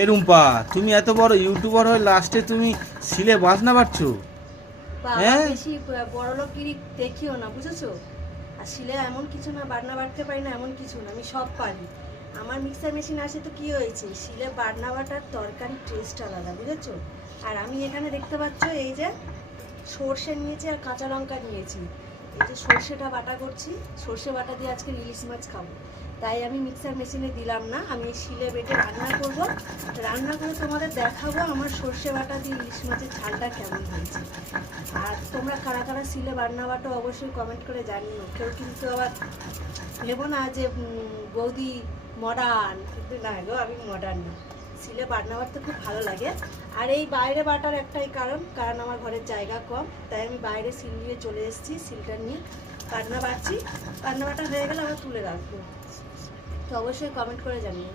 এ রুম্পা, তুমি এত বড় ইউটিউবার হয়ে লাস্টে তুমি সিলে বাজনা বাজছো? বাবা হ্যাঁ, বেশি বড়লোকগিরি দেখিও না, বুঝেছো? আর শিলে এমন কিছু না, বাটনা বাটতে পারি না এমন কিছু না, আমি সব পারি। আমার মিক্সার মেশিন আসে তো কি হয়েছে, শিলে বাটনা বাটার তরকারি টেস্ট আলাদা, বুঝেছো? আর আমি এখানে দেখতে পাচ্ছ এই যে সর্ষে নিয়েছি আর কাঁচা লঙ্কা নিয়েছি। এই যে সর্ষেটা বাটা করছি, সর্ষে বাটা দিয়ে আজকে ইলিশ মাছ খাবো, তাই আমি মিক্সার মেশিনে দিলাম না, আমি শিলে বেটে রান্না করব। রান্না করে তোমাদের দেখাবো আমার সর্ষে বাটা দিয়ে ইলিশ মাছের ঝালটা কেমন হয়েছে। আর তোমরা কারা কারা শিলে রান্না বাটো অবশ্যই কমেন্ট করে জানিও। কেউ কিন্তু আবার ভেবো না যে বৌদি মডার্ন, কিন্তু না গো, আমি মডার্ন না। শিলে বাটনা বাটতে খুব ভালো লাগে। আর এই বাইরে বাটার একটাই কারণ আমার ঘরের জায়গা কম, তাই আমি বাইরে শিল নিয়ে চলে এসেছি, শিলটা নিয়ে বাটনা বাটছি। বাটনা বাটা হয়ে গেলে আবার তুলে রাখবো। তো অবশ্যই কমেন্ট করে জানিও।